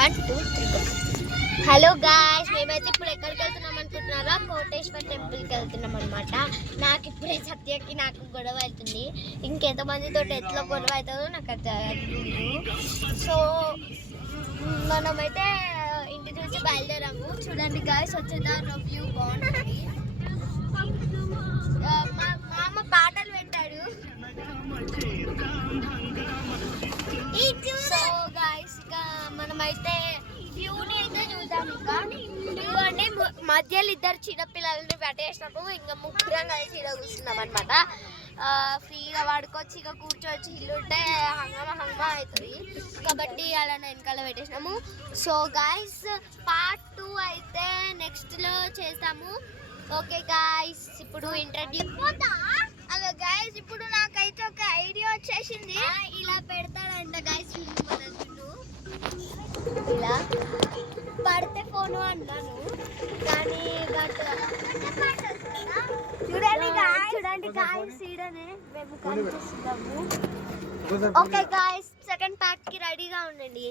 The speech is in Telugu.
1 2 3 హలో గాయ్స్, మేమైతే ఇప్పుడు ఎక్కడికి వెళ్తున్నాం అనుకుంటున్నారా? కోటేశ్వర్ టెంపుల్కి వెళ్తున్నాం అనమాట. నాకు ఇప్పుడే సత్యకి నాకు గొడవ అవుతుంది. ఇంకెంతమందితో ఎట్లా గొడవ అవుతుందో నాకు అది తెలియదు. సో మనమైతే ఇంటి నుంచి బయలుదేరాము. చూడండి గాయ్స్, వచ్చేదారిలో వ్యూ బాగుంటుంది. మా మామ పాటలు పెట్టాడు. సో గాయ్స్, ఇక మనమైతే వ్యూని అయితే చూద్దాం. ఇదిగోండి, మధ్యలో ఇద్దరు చిన్నపిల్లలని పెట్టేసినప్పుడు ఇంకా ముగ్గురం కలిసి ఇక్కడ కూర్చున్నాం అనమాట. ఫ్రీగా వాడుకోవచ్చు, ఇక కూర్చోవచ్చు. ఇల్లు ఉంటే హంగమా అవుతుంది కాబట్టి అలా వెనకాల పెట్టేసినాము. సో గాయ్స్, పార్ట్ 2 అయితే నెక్స్ట్లో చేస్తాము. ఓకే గాయ్స్, ఇప్పుడు ఇంట్రడ్యూస్. అలా గాయ్స్, ఇప్పుడు నాకైతే ఒక ఐడియా వచ్చేసింది. ఇలా పెడతాడంట గాయ్స్, ఇలా పడితే ఫోన్ అన్నాను కానీ చూడండి గాయ్స్, ఈడనే మేము కనిపిస్తున్నాము. ఓకే గాయ్స్, సెకండ్ పార్ట్ కి రెడీగా ఉండండి.